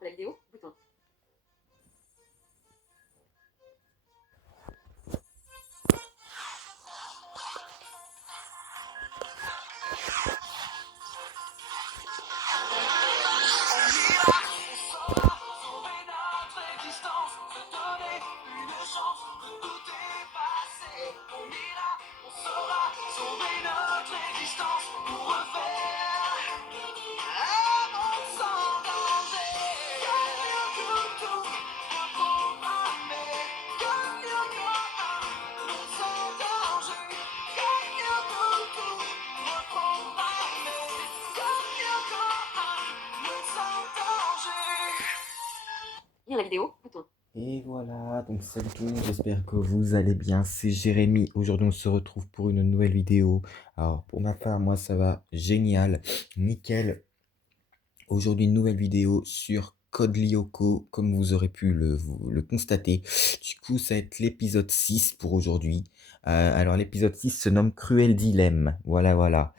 pour la vidéo, bouton. Lire la vidéo, bouton. Et voilà, donc salut tout le monde, j'espère que vous allez bien, c'est Jérémy. Aujourd'hui on se retrouve pour une nouvelle vidéo. Alors pour ma part, moi ça va génial, nickel. Aujourd'hui une nouvelle vidéo sur Code Lyoko, comme vous aurez pu le constater. Du coup ça va être l'épisode 6 pour aujourd'hui. Alors l'épisode 6 se nomme Cruel Dilemme, voilà.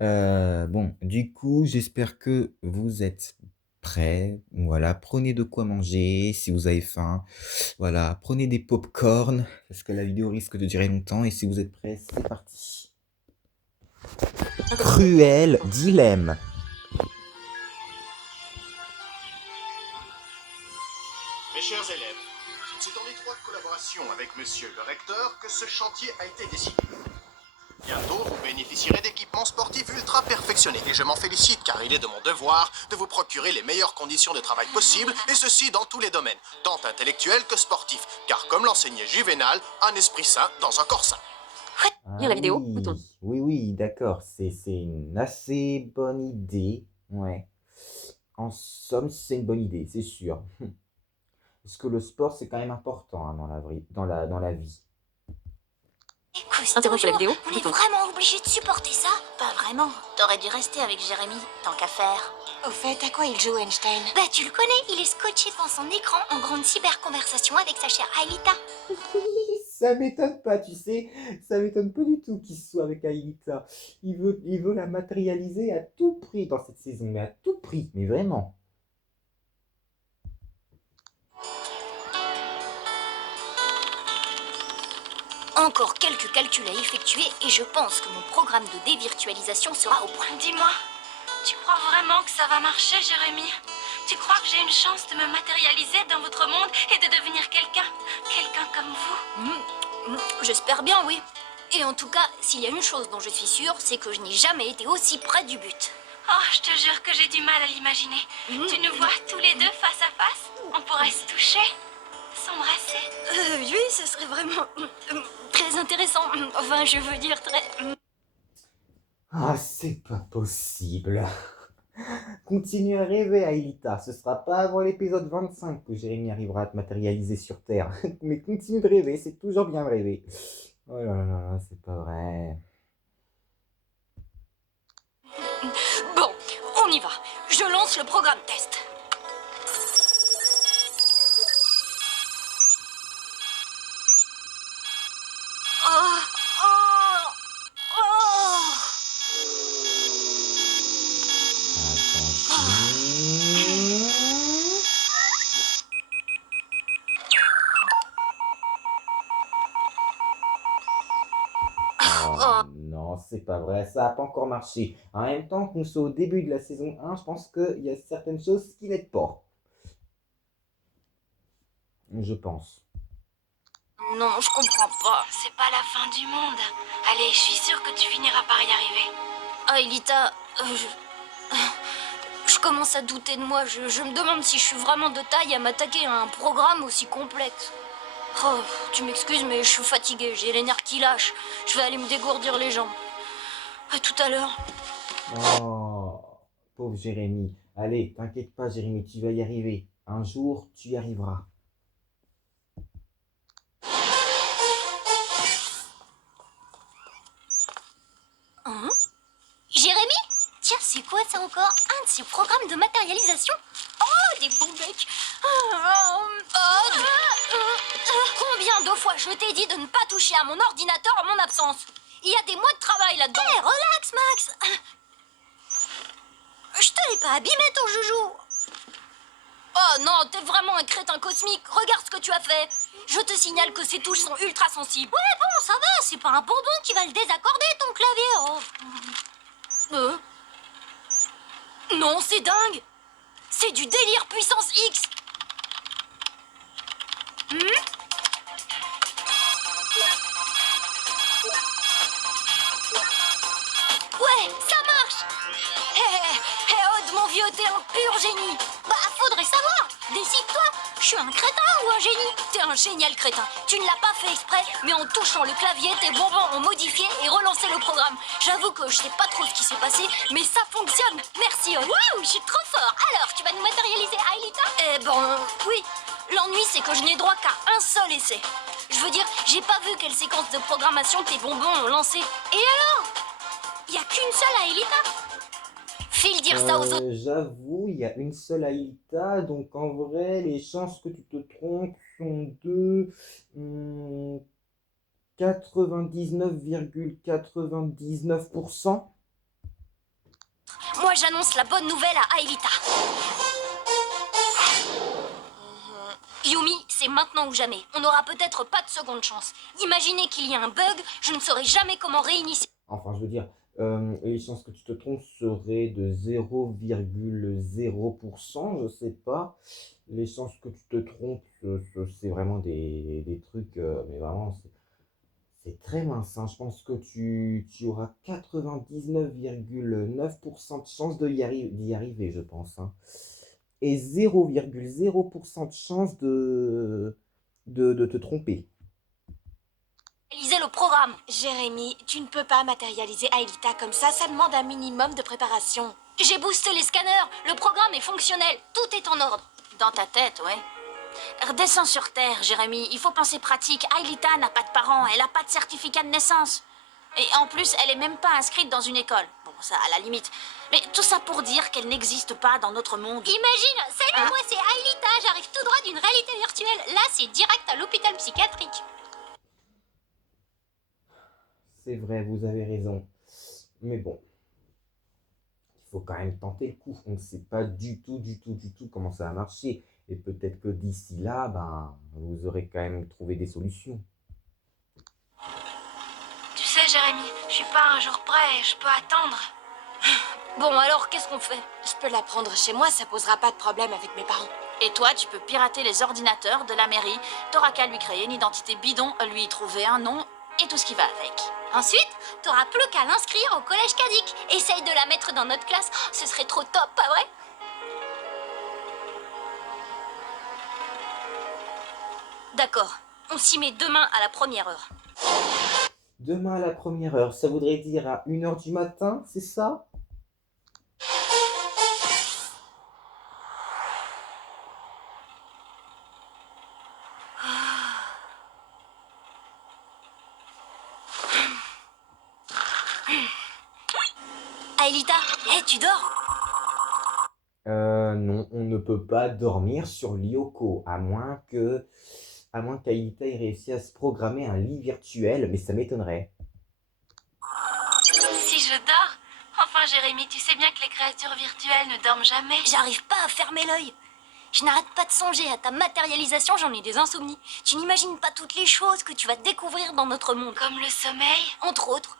Bon, du coup j'espère que vous êtes prêts. Voilà, prenez de quoi manger si vous avez faim. Voilà, prenez des pop-corn parce que la vidéo risque de durer longtemps. Et si vous êtes prêts, c'est parti. Cruel Dilemme. Mes chers élèves, c'est en étroite collaboration avec monsieur le recteur que ce chantier a été décidé. Bientôt, vous bénéficierez d'équipements sportifs ultra perfectionnés et je m'en félicite car il est de mon devoir de vous procurer les meilleures conditions de travail possibles et ceci dans tous les domaines, tant intellectuels que sportifs, car comme l'enseignait Juvénal, un esprit sain dans un corps sain. Lire la vidéo, bouton. Oui, d'accord, c'est une assez bonne idée, ouais. En somme, c'est une bonne idée, c'est sûr. Parce que le sport, c'est quand même important hein, dans la vie. Écoute, Interrompre la vidéo, on est bouton. vraiment obligé de supporter ça? Pas vraiment. T'aurais dû rester avec Jérémy, tant qu'à faire. Au fait, à quoi il joue, Einstein? Bah, tu le connais, il est scotché devant son écran en grande cyberconversation avec sa chère Aelita. Ça m'étonne pas, tu sais, ça m'étonne pas du tout qu'il soit avec Aelita. Il veut la matérialiser à tout prix dans cette saison, mais à tout prix, mais vraiment. Encore quelques calculs à effectuer et je pense que mon programme de dévirtualisation sera au point. Dis-moi, tu crois vraiment que ça va marcher, Jérémy? Tu crois que j'ai une chance de me matérialiser dans votre monde et de devenir quelqu'un comme vous? J'espère bien, oui. Et en tout cas, s'il y a une chose dont je suis sûre, c'est que je n'ai jamais été aussi près du but. Oh, je te jure que j'ai du mal à l'imaginer. Tu nous vois tous les deux face à face? On pourrait se toucher, s'embrasser. Oui, ce serait vraiment très intéressant. Enfin, je veux dire très... Ah, c'est pas possible. Continue à rêver, Aelita. Ce sera pas avant l'épisode 25 que Jérémy arrivera à te matérialiser sur Terre. Mais continue de rêver, c'est toujours bien de rêver. Oh là là là, c'est pas vrai. Bon, on y va. Je lance le programme test. Oh non, c'est pas vrai, ça a pas encore marché. En même temps que nous sommes au début de la saison 1, je pense qu'il y a certaines choses qui n'aident pas. Je pense. Non, je comprends pas. C'est pas la fin du monde. Allez, je suis sûre que tu finiras par y arriver. Ah, Elita, je commence à douter de moi. Je me demande si je suis vraiment de taille à m'attaquer à un programme aussi complexe. Oh, tu m'excuses, mais je suis fatiguée. J'ai les nerfs qui lâchent. Je vais aller me dégourdir les jambes. À tout à l'heure. Oh, pauvre Jérémy. Allez, t'inquiète pas, Jérémy, tu vas y arriver. Un jour, tu y arriveras. Jérémy? Tiens, c'est quoi ça encore? Un de ces programmes de matérialisation? Oh, des bons becs! Combien de fois je t'ai dit de ne pas toucher à mon ordinateur en mon absence? Il y a des mois de travail là-dedans. Hé, relax, Max! Je te l'ai pas abîmé ton joujou! Oh non, t'es vraiment un crétin cosmique. Regarde ce que tu as fait. Je te signale que ces touches sont ultra sensibles. Ouais, bon, ça va. C'est pas un bonbon qui va le désaccorder, ton clavier. Oh. Non, c'est dingue. C'est du délire puissance X. Ouais, ça marche. Hé, Odd, mon vieux, t'es un pur génie. Bah, faudrait savoir. Décide-toi. Je suis un crétin ou un génie? T'es un génial crétin. Tu ne l'as pas fait exprès, mais en touchant le clavier, tes bonbons ont modifié et relancé le programme. J'avoue que je sais pas trop ce qui s'est passé, mais ça fonctionne. Merci, Odd. Waouh, je suis trop fort. Alors, tu vas nous matérialiser Aelita? Eh ben, oui. L'ennui, c'est que je n'ai droit qu'à un seul essai. Je veux dire, j'ai pas vu quelle séquence de programmation tes bonbons ont lancé. Et alors? Y a qu'une seule Aelita? File dire ça aux autres. J'avoue, il y a une seule Aïta, donc en vrai, les chances que tu te trompes sont de 99,99%. Moi, j'annonce la bonne nouvelle à Aelita. Yumi, c'est maintenant ou jamais. On n'aura peut-être pas de seconde chance. Imaginez qu'il y a un bug, je ne saurais jamais comment réinitialiser. Enfin, je veux dire, les chances que tu te trompes seraient de 0,0%, je sais pas. Les chances que tu te trompes, c'est vraiment des trucs, mais vraiment, c'est très mince, hein. Je pense que tu auras 99,9% de chances d'y arriver, je pense, hein. Et 0,0% de chance de te tromper. Le programme. Jérémy, tu ne peux pas matérialiser Aelita comme ça demande un minimum de préparation. J'ai boosté les scanners. Le programme est fonctionnel. Tout est en ordre. Dans ta tête, ouais. Redescends sur Terre, Jérémy. Il faut penser pratique. Aelita n'a pas de parents. Elle n'a pas de certificat de naissance. Et en plus, elle est même pas inscrite dans une école. Bon, ça, à la limite. Mais tout ça pour dire qu'elle n'existe pas dans notre monde. Imagine, salut, moi c'est Aelita. J'arrive tout droit d'une réalité virtuelle. Là, c'est direct à l'hôpital psychiatrique. C'est vrai, vous avez raison. Mais bon, il faut quand même tenter le coup. On ne sait pas du tout comment ça va marcher. Et peut-être que d'ici là, ben, vous aurez quand même trouvé des solutions. Tu sais, Jérémy, je suis pas un jour prêt, je peux attendre. Bon, alors, qu'est-ce qu'on fait? Je peux la prendre chez moi, ça posera pas de problème avec mes parents. Et toi, tu peux pirater les ordinateurs de la mairie. T'auras qu'à lui créer une identité bidon, lui trouver un nom et tout ce qui va avec. Ensuite, t'auras plus qu'à l'inscrire au collège Kadik. Essaye de la mettre dans notre classe. Ce serait trop top, pas vrai? D'accord. On s'y met demain à la première heure. Demain à la première heure, ça voudrait dire à 1h du matin, c'est ça? Aelita, hé, tu dors? Non, on ne peut pas dormir sur Lyoko, à moins qu'Aïta ait réussi à se programmer un lit virtuel, mais ça m'étonnerait. Si je dors? Enfin, Jérémy, tu sais bien que les créatures virtuelles ne dorment jamais. J'arrive pas à fermer l'œil. Je n'arrête pas de songer à ta matérialisation, j'en ai des insomnies. Tu n'imagines pas toutes les choses que tu vas découvrir dans notre monde. Comme le sommeil? Entre autres.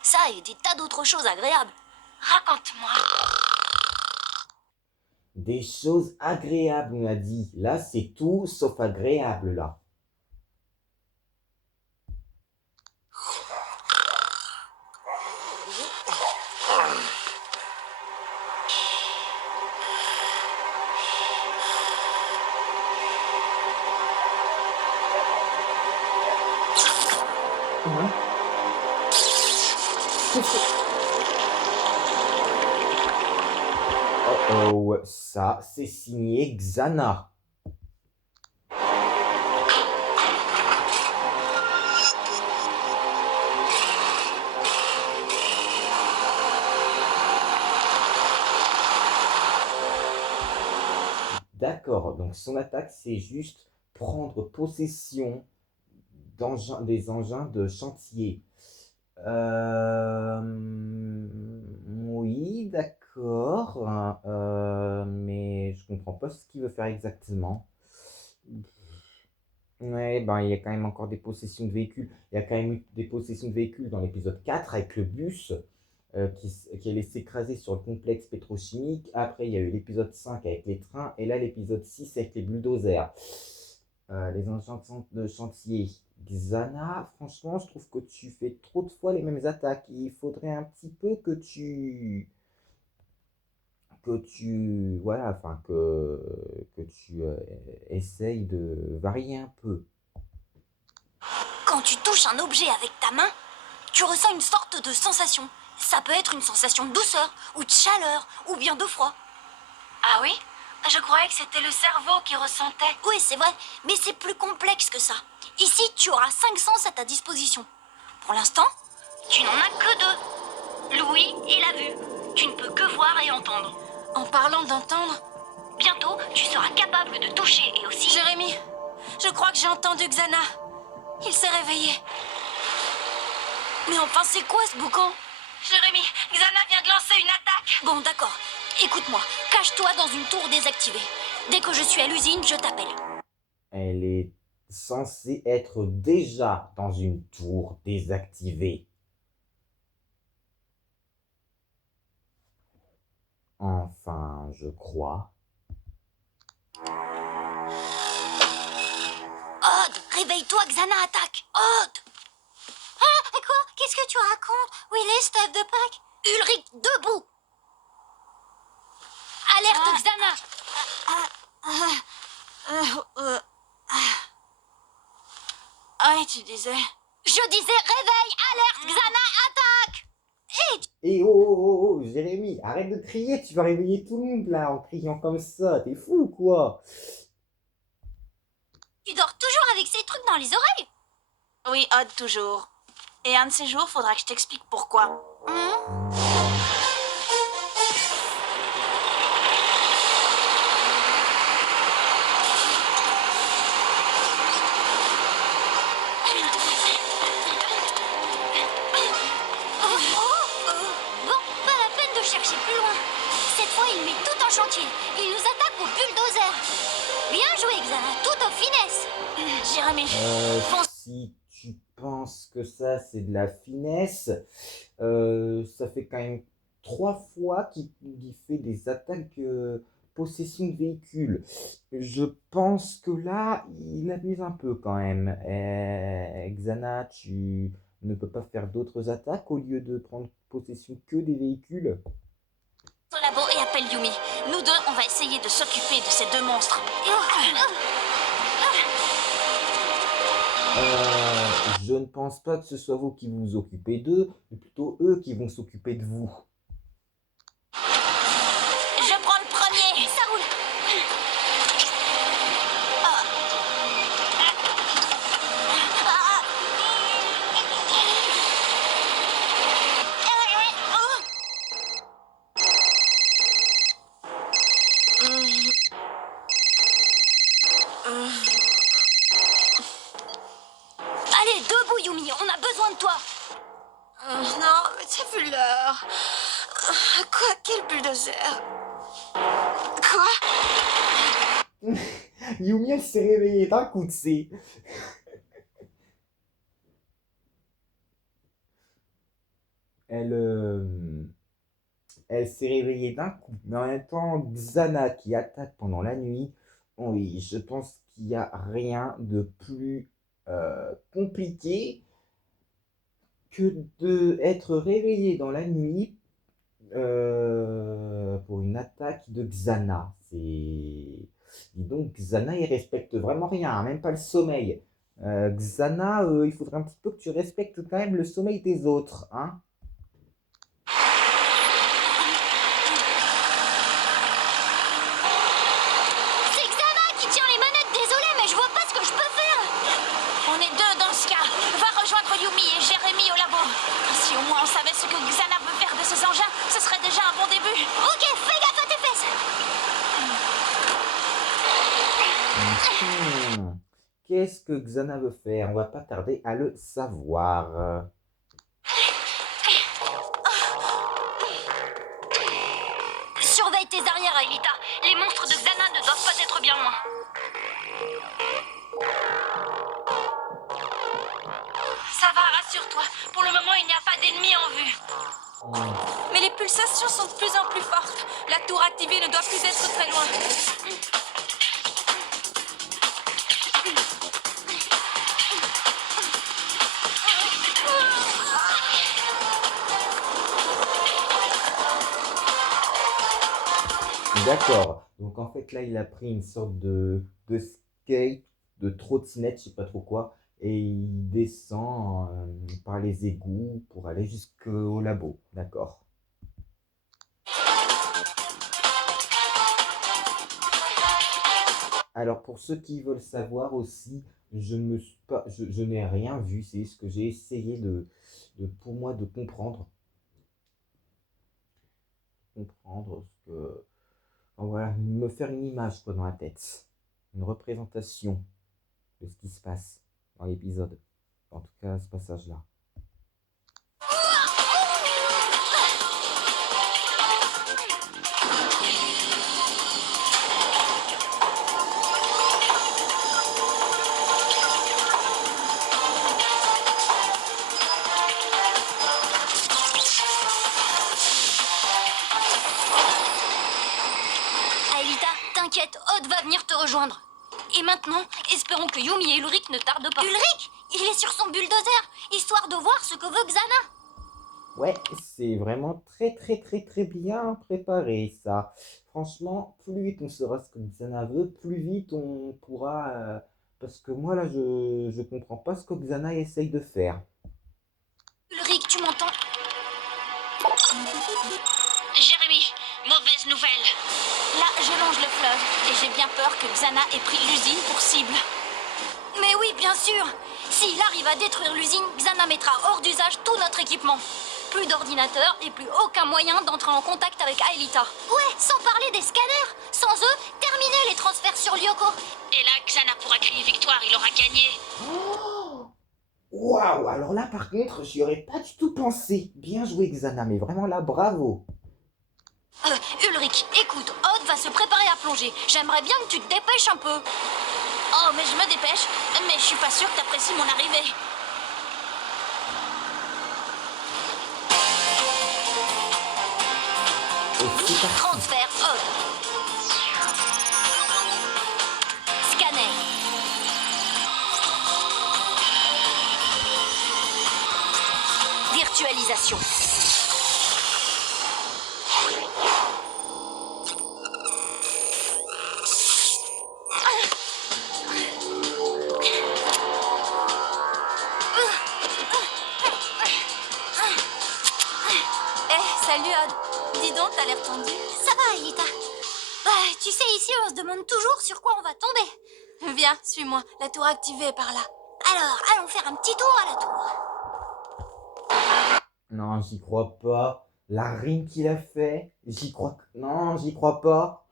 Ça et des tas d'autres choses agréables. Raconte-moi. Des choses agréables, on a dit. Là, c'est tout sauf agréable, là. Oh, ça, c'est signé Xana. D'accord, donc son attaque, c'est juste prendre possession des engins de chantier. Oui, d'accord, mais je comprends pas ce qu'il veut faire exactement. Ouais, ben il y a quand même encore des possessions de véhicules. Il y a quand même eu des possessions de véhicules dans l'épisode 4 avec le bus qui allait s'écraser sur le complexe pétrochimique. Après, il y a eu l'épisode 5 avec les trains. Et là, l'épisode 6 avec les bulldozers. Les engins de chantier. Xana, franchement, je trouve que tu fais trop de fois les mêmes attaques. Il faudrait un petit peu voilà, enfin, que tu essayes de varier un peu. Quand tu touches un objet avec ta main, tu ressens une sorte de sensation. Ça peut être une sensation de douceur, ou de chaleur, ou bien de froid. Ah oui? Je croyais que c'était le cerveau qui ressentait. Oui, c'est vrai, mais c'est plus complexe que ça. Ici, tu auras 5 sens à ta disposition. Pour l'instant, tu n'en as que 2. L'ouïe et la vue. Tu ne peux que voir et entendre. En parlant d'entendre, Bientôt, tu seras capable de toucher et aussi... Jérémy, je crois que j'ai entendu Xana. Il s'est réveillé. Mais enfin, c'est quoi ce boucan? Jérémy, Xana vient de lancer une attaque. Bon, d'accord. Écoute-moi, cache-toi dans une tour désactivée. Dès que je suis à l'usine, je t'appelle. Elle est censée être déjà dans une tour désactivée. Enfin, je crois. Odd, réveille-toi, Xana attaque. Odd. Ah, quoi? Qu'est-ce que tu racontes? Où il est, Steph de Pâques? Ulrich, debout. Alerte, Xana. Ouais, tu disais. Je disais réveille, alerte, Xana attaque. Et oh, Jérémy, arrête de crier, tu vas réveiller tout le monde là en criant comme ça, t'es fou ou quoi? Tu dors toujours avec ces trucs dans les oreilles? Oui, Odd, toujours. Et un de ces jours, faudra que je t'explique pourquoi. Bon, pas la peine de chercher plus loin. Cette fois, il met tout en chantier. Il nous attaque au bulldozer. Bien joué, Xana, tout en finesse. Jérémy, Si tu penses que ça c'est de la finesse, ça fait quand même 3 fois qu'il fait des attaques possession de véhicule. Je pense que là, il abuse un peu quand même. Xana, tu ne peux pas faire d'autres attaques au lieu de prendre possession que des véhicules? au labo et appelle Yumi. Nous deux, on va essayer de s'occuper de ces deux monstres. Je ne pense pas que ce soit vous qui vous occupez d'eux, mais plutôt eux qui vont s'occuper de vous. Je prends le premier. Ça roule. Allez, debout, Yumi, on a besoin de toi. Non, mais t'as vu l'heure. Quoi? Quel bulldozer? Quoi? Yumi, elle s'est réveillée d'un coup de C. Elle s'est réveillée d'un coup. Mais en même temps, Xana qui attaque pendant la nuit, oui, je pense qu'il n'y a rien de plus compliqué que d'être réveillé dans la nuit pour une attaque de Xana. Dis donc, Xana, il respecte vraiment rien, hein, même pas le sommeil. Xana, il faudrait un petit peu que tu respectes quand même le sommeil des autres, hein. C'est Xana qui tient les manettes, désolé, mais je vois pas ce que je peux faire. On est deux dans ce cas. Va rejoindre Yumi et Jérémy au labo. Si au moins on savait ce que Xana veut faire de ces engins, ce serait déjà un bon début. Ok, fais gaffe à tes fesses. Qu'est-ce que Xana veut faire? On va pas tarder à le savoir. Surveille Surveille tes arrières, Aelita. Les monstres de Xana ne doivent pas être bien loin. Ça va, rassure-toi. Pour le moment, il n'y a pas d'ennemis en vue. Mais les pulsations sont de plus en plus fortes. La tour activée ne doit plus être très loin. D'accord. Donc en fait là il a pris une sorte de skate, de trottinette, je sais pas trop quoi, et il descend par les égouts pour aller jusqu'au labo. D'accord. Alors pour ceux qui veulent savoir aussi, je n'ai rien vu, c'est ce que j'ai essayé pour moi de comprendre ce que, enfin, voilà, me faire une image quoi dans la tête, une représentation de ce qui se passe dans l'épisode, en tout cas ce passage-là. Aelita, t'inquiète, Odd va venir te rejoindre. Et maintenant, espérons que Yumi et Ulrich ne tardent pas. Ulrich? Il est sur son bulldozer, histoire de voir ce que veut Xana. Ouais, c'est vraiment très bien préparé ça. Franchement, plus vite on saura ce que Xana veut, plus vite on pourra... parce que moi là, je comprends pas ce que Xana essaye de faire. Ulrich, tu m'entends? Jérémy, mauvaise nouvelle. Là, je longe le fleuve et j'ai bien peur que Xana ait pris l'usine pour cible. Mais oui, bien sûr. S'il arrive à détruire l'usine, Xana mettra hors d'usage tout notre équipement. Plus d'ordinateurs et plus aucun moyen d'entrer en contact avec Aelita. Ouais, sans parler des scanners. Sans eux, terminez les transferts sur Lyoko. Et là, Xana pourra crier victoire, il aura gagné. Waouh, alors là par contre, j'y aurais pas du tout pensé. Bien joué Xana, mais vraiment là, bravo. Ulrich, écoute, Odd va se préparer à plonger. J'aimerais bien que tu te dépêches un peu. Oh, mais je me dépêche. Mais je suis pas sûre que t'apprécies mon arrivée. Et c'est parti. Transfert Odd. Scanner. Virtualisation. Salut Odd. Dis donc, t'as l'air tendu. Ça va, Aelita? Bah, tu sais, ici, on se demande toujours sur quoi on va tomber. Viens, suis-moi. La tour activée est par là. Alors, allons faire un petit tour à la tour. Non, j'y crois pas. La rime qu'il a fait, j'y crois... Non, j'y crois pas.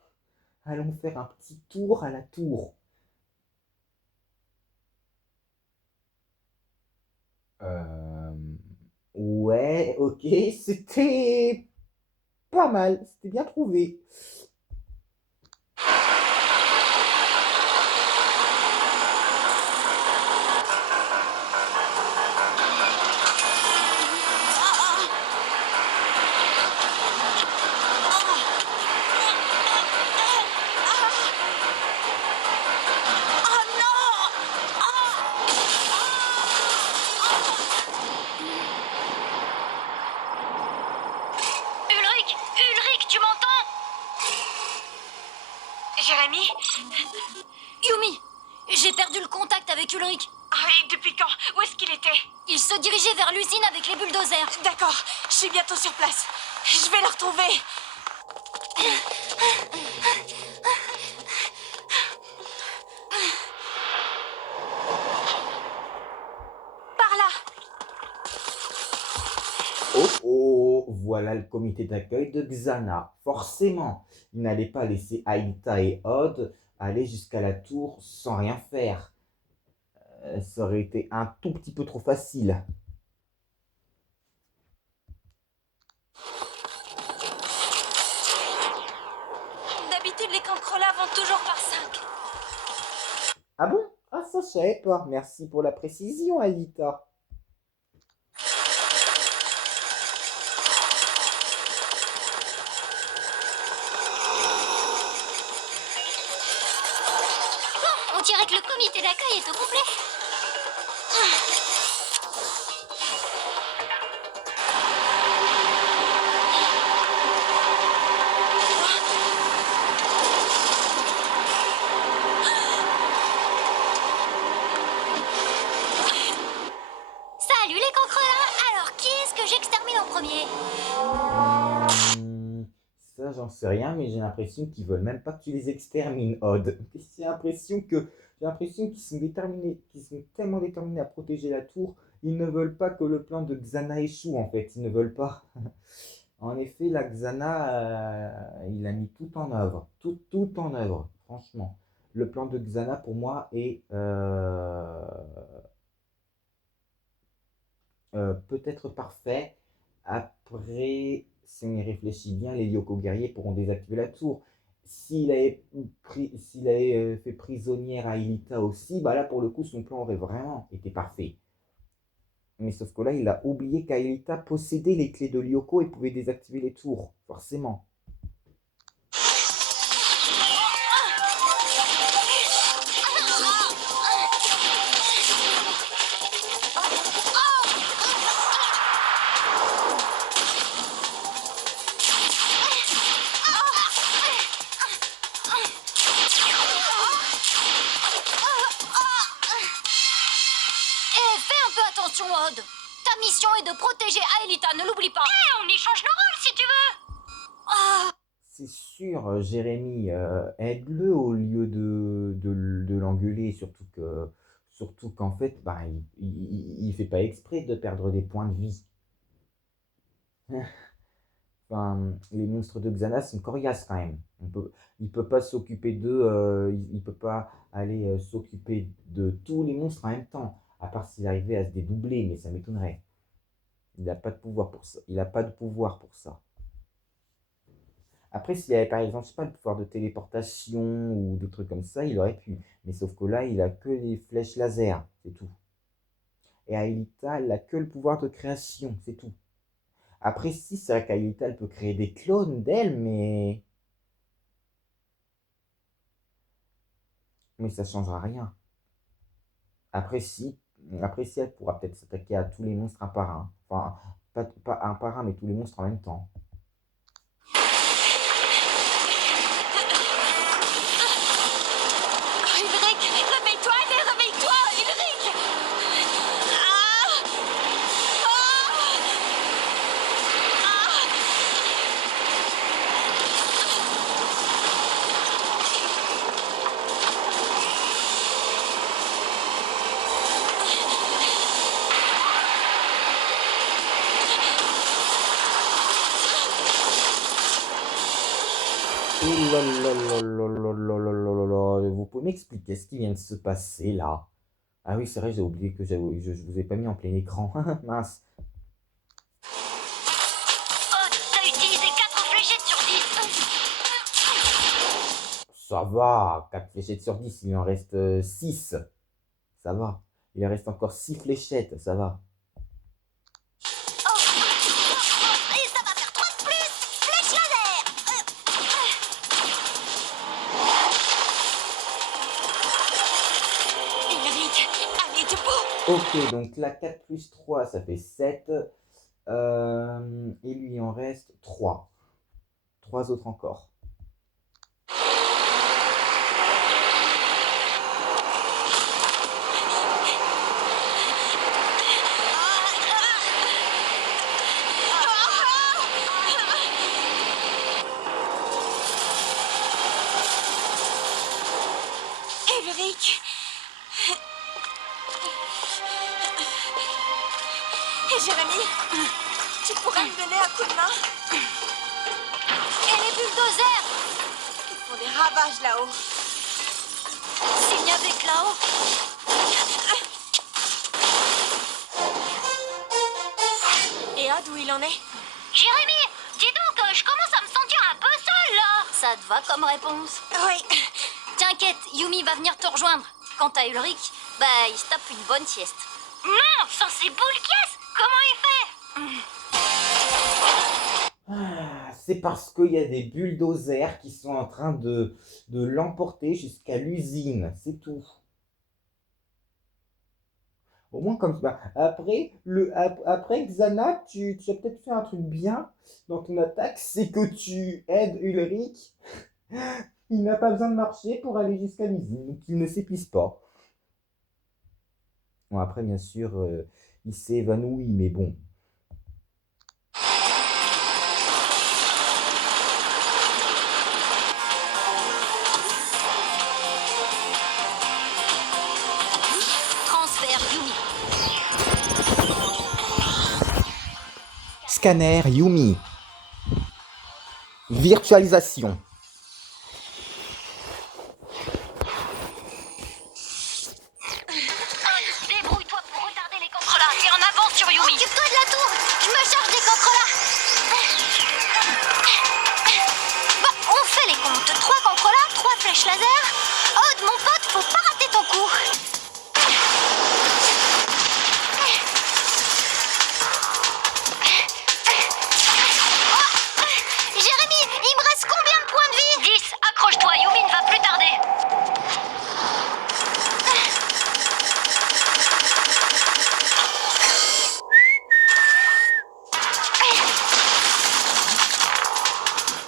Allons faire un petit tour à la tour. Ouais, ok, c'était pas mal, c'était bien trouvé. Ulrich, tu m'entends? Jérémy? Yumi, j'ai perdu le contact avec Ulrich. Ah, et depuis quand? Où est-ce qu'il était? Il se dirigeait vers l'usine avec les bulldozers. D'accord, je suis bientôt sur place. Je vais le retrouver. Par là. Oh oh, voilà le comité d'accueil de Xana. Forcément, il n'allait pas laisser Aelita et Odd aller jusqu'à la tour sans rien faire. Ça aurait été un tout petit peu trop facile. d'habitude, les cancrelats vont toujours par 5. Ah bon? Ah, ça, je savais pas. Merci pour la précision, Alita. On dirait que le comité d'accueil est au complet. Salut les cancrelats. Alors, qui est-ce que j'extermine en premier? Ça, j'en sais rien, mais j'ai l'impression qu'ils veulent même pas que tu les extermines, Odd. J'ai l'impression qu'ils sont déterminés, qu'ils sont tellement déterminés à protéger la tour, ils ne veulent pas que le plan de Xana échoue, en fait. Ils ne veulent pas. En effet, la Xana, il a mis tout en œuvre. Tout en œuvre, franchement. Le plan de Xana, pour moi, est peut-être parfait. Après, si on y réfléchit bien, les Yoko guerriers pourront désactiver la tour. S'il avait fait prisonnière Aelita aussi, bah là pour le coup son plan aurait vraiment été parfait. Mais sauf que là il a oublié qu'Aelita possédait les clés de Lyoko et pouvait désactiver les tours, forcément. Et fais un peu attention, Odd. Ta mission est de protéger Aelita, ne l'oublie pas. On échange nos rôles si tu veux. C'est sûr, Jérémy, aide-le au lieu de l'engueuler, surtout qu'en fait, bah, il fait pas exprès de perdre des points de vie. Enfin, les monstres de Xana sont coriaces quand même. Il peut pas s'occuper d'eux, il peut pas aller s'occuper de tous les monstres en même temps, à part s'il arrivait à se dédoubler, mais ça m'étonnerait. Il n'a pas de pouvoir pour ça. Il a pas de pouvoir pour ça. Après, s'il avait par exemple, je sais pas, le pouvoir de téléportation ou des trucs comme ça, il aurait pu. Mais sauf que là, il a que les flèches laser, c'est tout. Et Aelita, elle a que le pouvoir de création, c'est tout. Après, si, c'est vrai qu'Aelita, elle peut créer des clones d'elle, mais ça changera rien. Après, si, Après, si, elle pourra peut-être s'attaquer à tous les monstres un par un. Enfin, pas un par un, mais tous les monstres en même temps. Ulrich, réveille-toi, allez, réveille-toi, Ulrich. Ah. Oh là là là là là là là là là là. Vous pouvez m'expliquer ce qui vient de se passer là? Ah oui, c'est vrai, j'ai oublié que je vous ai pas mis en plein écran. Mince. Odd, t'as utilisé 4 fléchettes sur 10. Ça va, 4 fléchettes sur 10, il en reste 6. Ça va. Il en reste encore 6 fléchettes, ça va. Et ça va faire 3 de plus. Flèche laser. Ulrich, allez, debout. Ok, donc là, 4 plus 3, ça fait 7. Et lui, il en reste 3. 3 autres encore. Ulrich. Et Jérémy, tu pourrais me donner un coup de main? Et les bulldozers. Ils font des ravages là-haut. S'il y avait que là-haut. Et Odd, où il en est? Jérémy, dis donc, je commence à me sentir un peu seule là. Ça te va comme réponse? Oui. T'inquiète, Yumi va venir te rejoindre. Quant à Ulrich, bah il se tape une bonne sieste. Non, sans ces boules caisses, comment il fait? Ah, c'est parce qu'il y a des bulldozers qui sont en train de l'emporter jusqu'à l'usine, c'est tout. Au moins comme ça. Après, après Xana, tu as peut-être fait un truc bien dans ton attaque, c'est que tu aides Ulrich. Il n'a pas besoin de marcher pour aller jusqu'à l'usine, donc il ne s'épuise pas. Bon, après, bien sûr, il s'est évanoui, mais bon. Transfert Yumi. Scanner Yumi. Virtualisation. Débrouille-toi pour retarder les contrôleurs et en avance sur Yumi. Occupe-toi de la tour, je me charge des contrôleurs. Bon, on fait les comptes. 3 contrôleurs, 3 flèches laser. Odd, mon pote, faut pas rater ton coup. Jérémy, il me reste combien de points de vie? 10, accroche-toi, Yumi ne va plus tarder.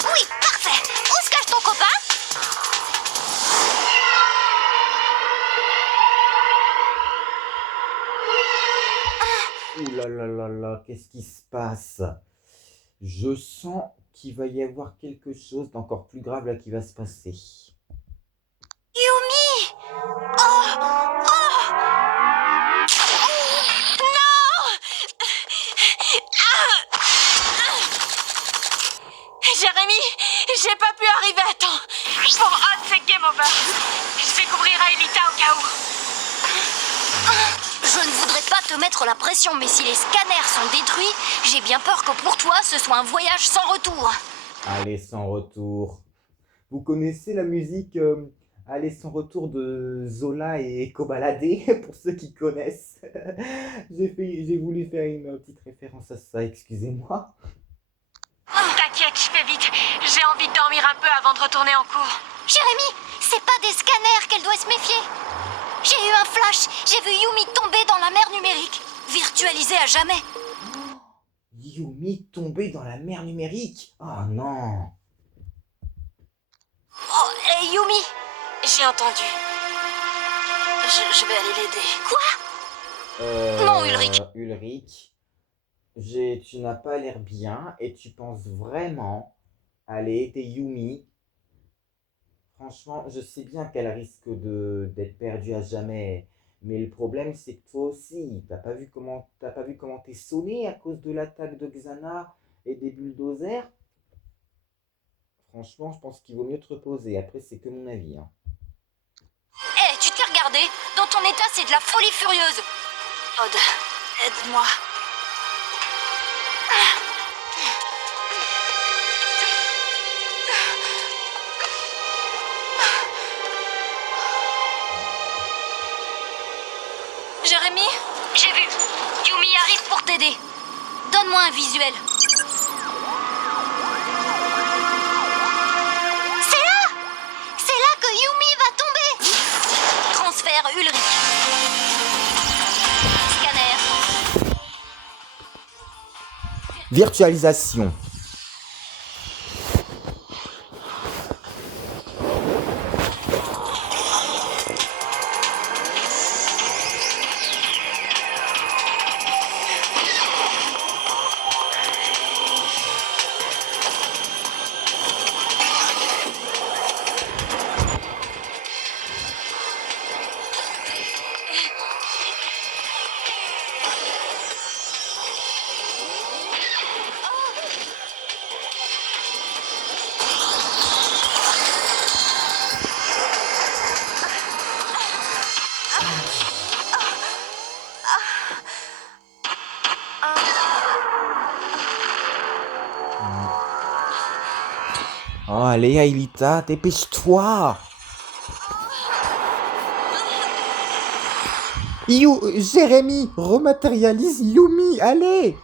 Oui, parfait. Où se cache ton copain? Ouh là là là là, qu'est-ce qui se passe? Je sens qu'il va y avoir quelque chose d'encore plus grave là qui va se passer. Yumi! Oh! Oh! Jérémy, j'ai pas pu arriver à temps. Pour Odd, c'est game over. Je vais couvrir Aelita au cas où. Je ne voudrais pas te mettre la pression, mais si les scanners sont détruits, j'ai bien peur que pour toi, ce soit un voyage sans retour. Allez, sans retour. Vous connaissez la musique Allez, sans retour de Zola et Kobalade, pour ceux qui connaissent. J'ai voulu faire une petite référence à ça, excusez-moi. T'inquiète, je fais vite. J'ai envie de dormir un peu avant de retourner en cours. Jérémy, c'est pas des scanners qu'elle doit se méfier. J'ai eu un flash, j'ai vu Yumi tomber dans la mer numérique, virtualisée à jamais. Yumi tombé dans la mer numérique. Oh non. Oh, et Yumi, J'ai entendu. je vais aller l'aider. Quoi? Non, Ulrich. Ulrich, tu n'as pas l'air bien et tu penses vraiment aller aider Yumi. Franchement, je sais bien qu'elle risque d'être perdue à jamais. Mais le problème, c'est que toi aussi, t'as pas vu comment t'es sonné à cause de l'attaque de Xana et des bulldozers? Franchement, je pense qu'il vaut mieux te reposer. Après, c'est que mon avis, hein. Hé, tu t'es regardé? Dans ton état, c'est de la folie furieuse. Odd, aide-moi. Jérémy, J'ai vu. Yumi arrive pour t'aider. Donne-moi un visuel. C'est là! C'est là que Yumi va tomber! Transfert Ulrich. Scanner. Virtualisation. allez, Aelita, dépêche-toi. Jérémy, rematérialise Yumi, allez.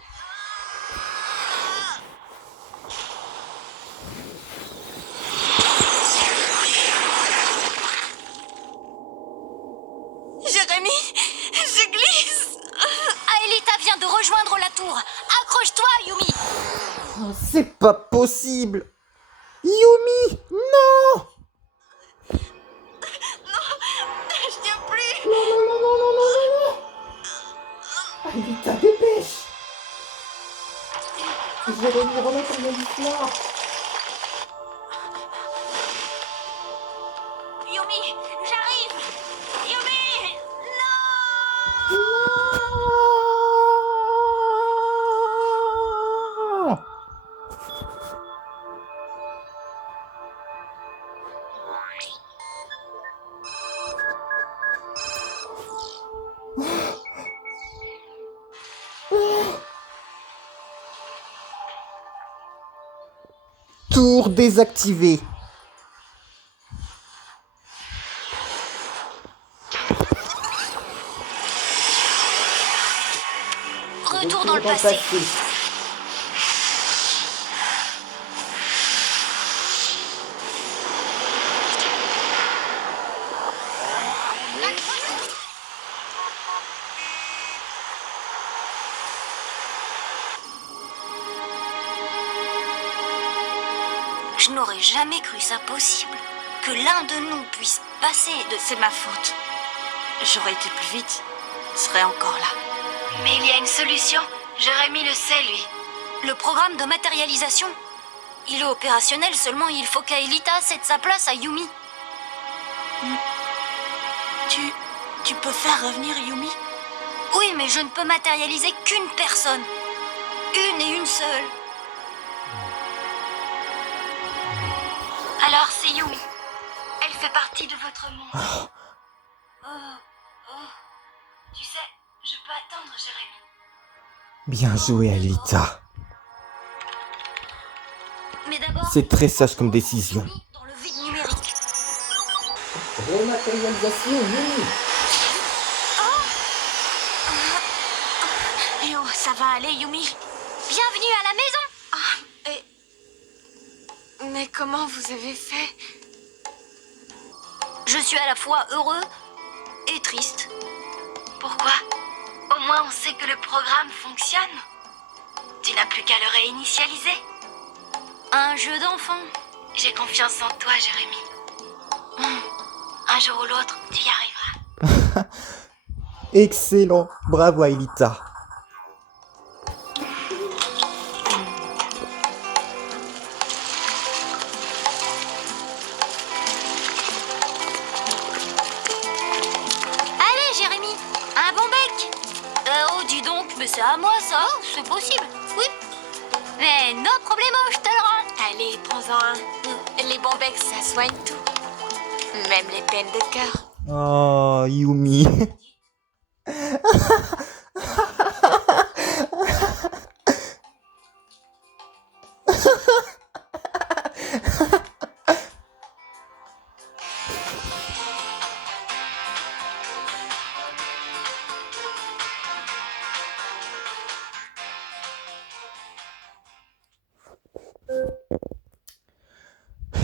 Jérémy, je glisse. Aelita vient de rejoindre la tour. Accroche-toi, Yumi. Oh, c'est pas possible. Yumi, non. Je tiens plus. Non, non, non, non, non, non, non, non. Aelita, dépêche. Jérémy, rematérialise-la. Yumi, j'arrive. Yumi, non. Non. Tour désactivé. Retour dans le passé. Je n'aurais jamais cru ça possible. Que l'un de nous puisse passer de... C'est ma faute. J'aurais été plus vite. Je serais encore là. Mais il y a une solution. Jérémy le sait, lui. Le programme de matérialisation. Il est opérationnel, seulement il faut qu'Aelita cède sa place à Yumi. Tu peux faire revenir Yumi? Oui, mais je ne peux matérialiser qu'une personne. Une et une seule. Alors c'est Yumi. Elle fait partie de votre monde. Tu sais, je peux attendre, Jérémy. Bien joué, Aelita. Mais d'abord, C'est très sage comme décision. Yumi dans le vide numérique. Rematérialisation, Yumi. Eh oh, ça va aller, Yumi. Bienvenue à la maison. Mais comment vous avez fait? Je suis à la fois heureux et triste. Pourquoi? Au moins on sait que le programme fonctionne. Tu n'as plus qu'à le réinitialiser. Un jeu d'enfant. J'ai confiance en toi, Jérémy. Un jour ou l'autre, tu y arriveras. Excellent. Bravo, Aelita. Allez, Jérémy, un bon bec. Oh, dis donc, mais c'est à moi ça. C'est possible. Oui. Mais no problemo, je te le rends. Allez, prends-en un. Les bons becs, ça soigne tout. Même les peines de cœur. Oh, Yumi.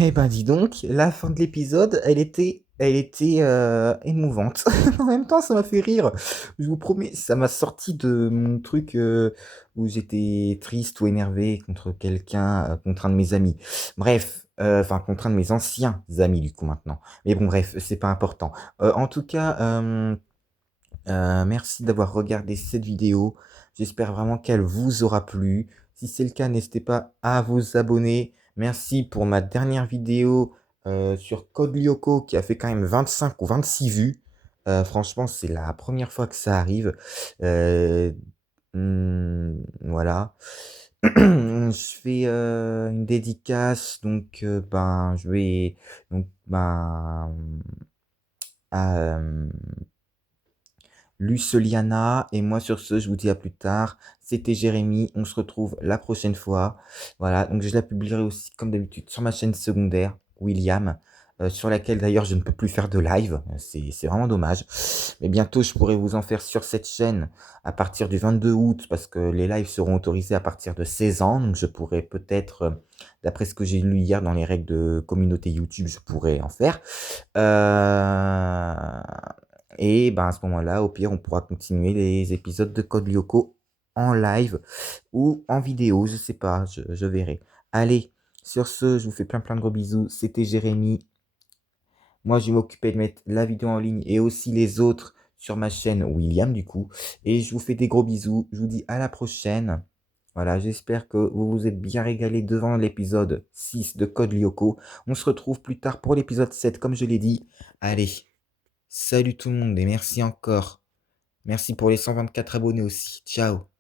Eh ben dis donc, la fin de l'épisode, elle était émouvante. En même temps, ça m'a fait rire. Je vous promets, ça m'a sorti de mon truc où j'étais triste ou énervé contre quelqu'un, contre un de mes amis. Bref, enfin contre un de mes anciens amis du coup maintenant. Mais bon, bref, c'est pas important. En tout cas, merci d'avoir regardé cette vidéo. J'espère vraiment qu'elle vous aura plu. Si c'est le cas, n'hésitez pas à vous abonner. Merci pour ma dernière vidéo sur Code Lyoko qui a fait quand même 25 ou 26 vues. Franchement, c'est la première fois que ça arrive. Euh, voilà. Je fais une dédicace, donc ben je vais donc ben à, Luceliana. Et moi, sur ce, je vous dis à plus tard. C'était Jérémy. On se retrouve la prochaine fois. Voilà, donc je la publierai aussi, comme d'habitude, sur ma chaîne secondaire, William, sur laquelle d'ailleurs je ne peux plus faire de live. C'est vraiment dommage. Mais bientôt, je pourrai vous en faire sur cette chaîne à partir du 22 août, parce que les lives seront autorisés à partir de 16 ans. Donc je pourrai peut-être, d'après ce que j'ai lu hier dans les règles de communauté YouTube, je pourrais en faire. Et ben à ce moment-là, au pire, on pourra continuer les épisodes de Code Lyoko en live ou en vidéo, je sais pas, je verrai. Allez, sur ce, je vous fais plein de gros bisous. C'était Jérémy. Moi, je vais m'occuper de mettre la vidéo en ligne et aussi les autres sur ma chaîne William, du coup. Et je vous fais des gros bisous. Je vous dis à la prochaine. Voilà, j'espère que vous vous êtes bien régalé devant l'épisode 6 de Code Lyoko. On se retrouve plus tard pour l'épisode 7, comme je l'ai dit. Allez, salut tout le monde et merci encore. Merci pour les 124 abonnés aussi. Ciao.